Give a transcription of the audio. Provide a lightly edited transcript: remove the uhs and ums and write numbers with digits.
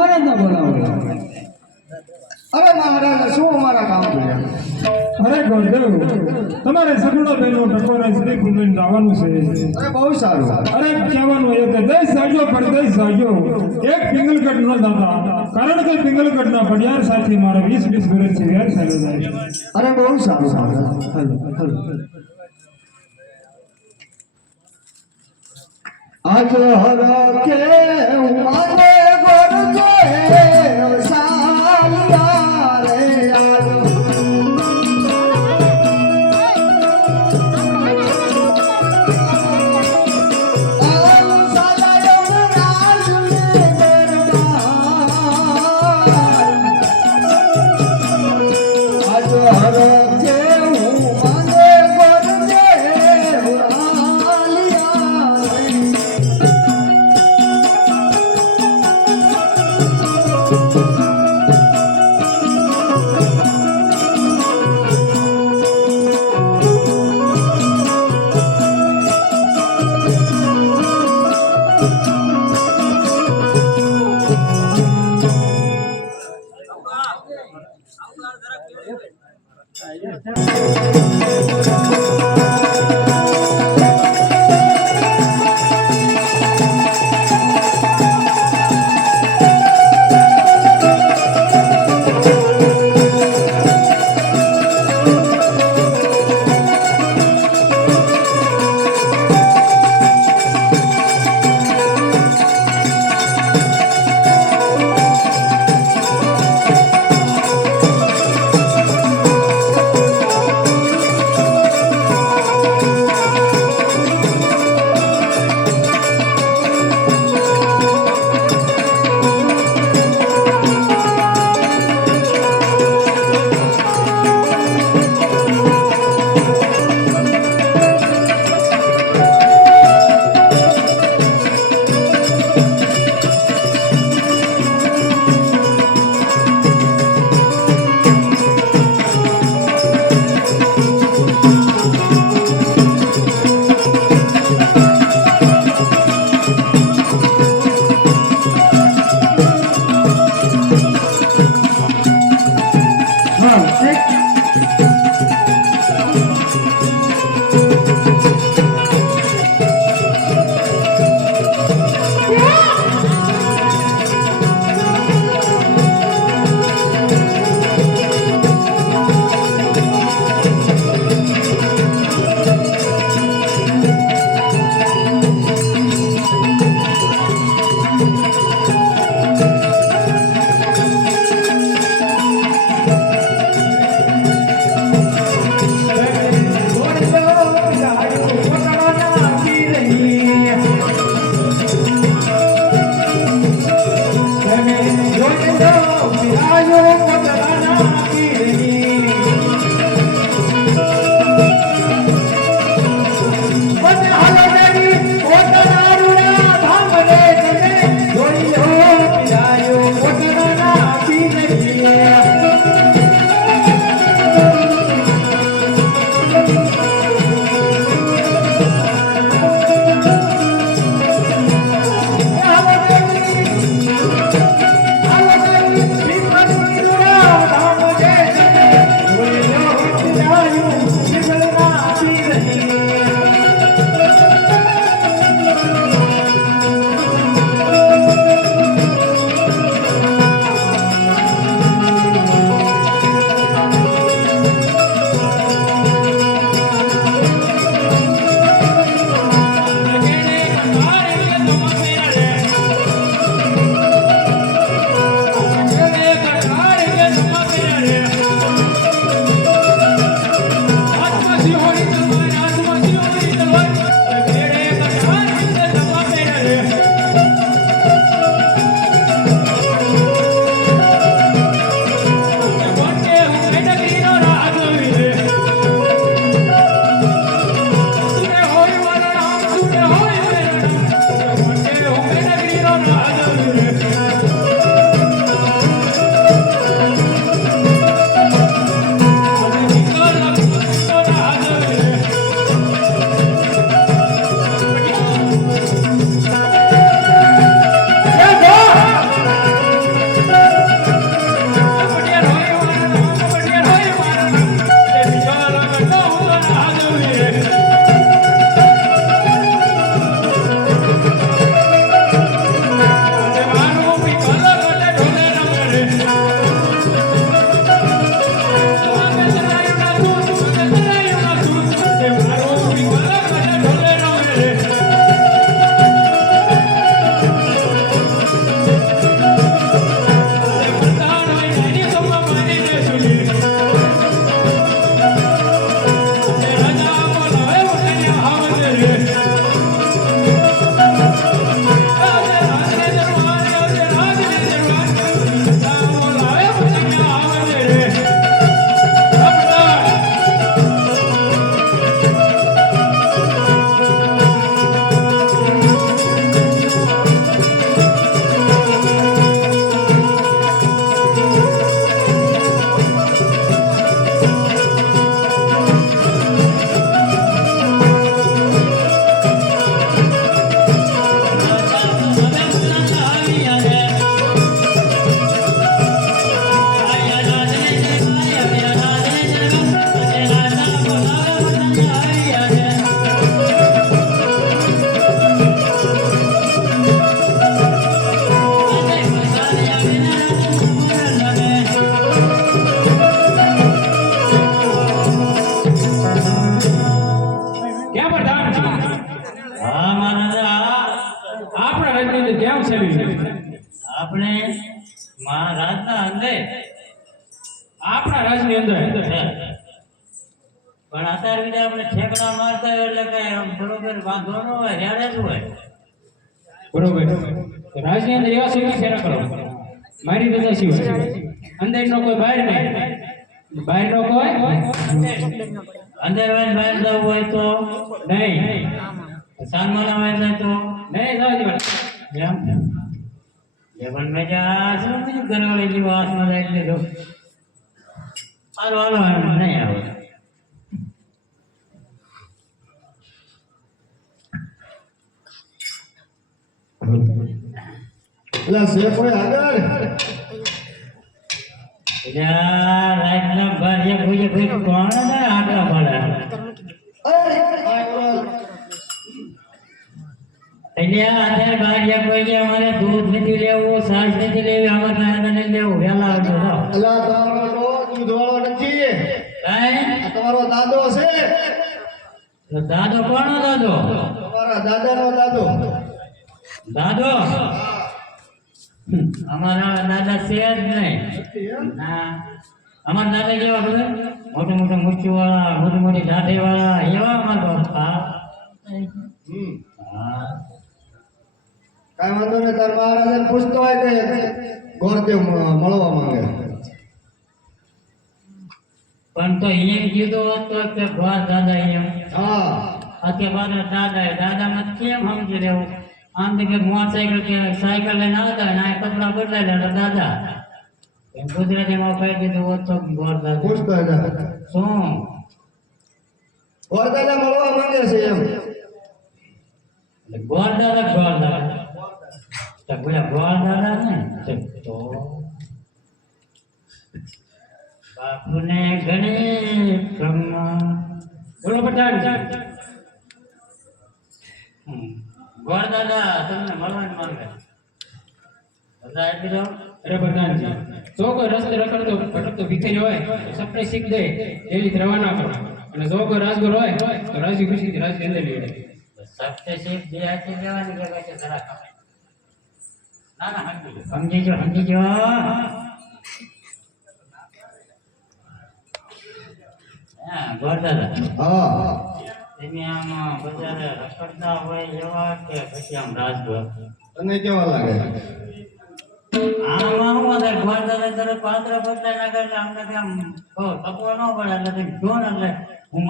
મહારાજને બોલાવો. અરે મહારાજ શું અમારા કામ કર્યા? અરે ગુરુદેવ, તમારે સગુણા બહેનો ટકોરે શ્રી કુંડન જવાનું છે. અરે બહુ સારું. અરે કહેવાનું એ કે દેશ સાજો પરદેશ સાજો એક પિંગલગઢ નો દાદા, કારણ કે પિંગલગઢ ના ભડિયાર સાથે મારા 20 વર્ષથી વેર ચાલ્યો જાય. અરે બહુ સારું. આજ હર કે ઉમાને ગોરજે સાલિયા રે આજ ક્યાં છે આપણે મહારાજના અંદર આપણા રાજની અંદર પણ અત્યારે બીજા આપણે ઠેકડા મારતા હોય એટલે કઈ આમ બરોબર વાંધો ન હોય રેડે જ હોય. બરોબર તો રાજની અંદર એવા સિદ્ધિ ફેરા કરો મારી રજા સિવાય અંદર નો કોઈ બહાર નહીં બહાર નો કોઈ અંદર હોય ને બહાર જવું હોય તો નહીં સાનમાના હોય જાય તો નહીં જવા દેવાના. એમ એ પણ મેં આ શું બીજું ઘરવાળી જેવો હાથમાં લઈ લીધો હાલો હાલો નહીં આવે. એટલે છે કોઈ આગળ એટલે આ રાતના ભાઈ કોણ ને આટલા પડે એટલે અત્યારે બાર કોઈ અમારે દૂધ નથી લેવું છાશ નથી લેવી અમારે નથી લેવું વહેલા આવજો એટલે તમારો દૂધ વાળો નથી આ તમારો દાદો છે દાદો કોનો દાદો તમારા દાદાનો દાદો દાદો અમારા દાદા છે જ નહીં. ના અમારા દાદા કેવા ખબર મોટા મોટા મૂછું વાળા મોટી મોટી દાઢી વાળા એવા અમારા બાપા. હા કાંઈ વાંધો નહીં તાર મહારાજાને પૂછતો હોય કે ગોરદેવ મળવા માંગે પણ તો એમ કીધું હોત તો કે ભા દાદા એમ હા અત્યારે દાદા દાદામાં કેમ સમજી લેવું આમ તો કે મોટરસાઇકલ કે સાયકલ લઈને આવતા હોય ને આ કપડા બદલાઈ લેતા દાદા એમ ગુજરાતીમાં કહી દીધું હોત તો ગોર દાદા પૂછતો હતા શું ગોરદાદા મળવા માંગે છે એમ ગોર દાદા તો પેલા ગોર દાદા ને તો બાપુને ઘણી બ્રહ્મા બોલો પટાણ ગોર દાદા તમને મળવાનું માંગે બધા આપી દો. અરે પ્રધાનજી જો કોઈ રસ્તે રખડતો ભટકતો ભિખારી હોય તો સપને શીખ દે એવી રવાના કરો અને જો કોઈ રાજગુર હોય તો રાજી ખુશીથી રાજની અંદર લઈ જાય. સત્યશીલ બે હાથે લેવાની કે પછી જરા ખબર. ના ના સમજી જો હા ગોર દાદા હા તમે આમ બજારે રખડતા હોય એવા કે પછી આમ રાજગુર તને કેવા લાગે આમાં હું બધા ગોર દાદા તરફ પાત્ર બદલાય ના કરે અમને કેમ તકવો ન પડે એટલે જો ને એટલે હું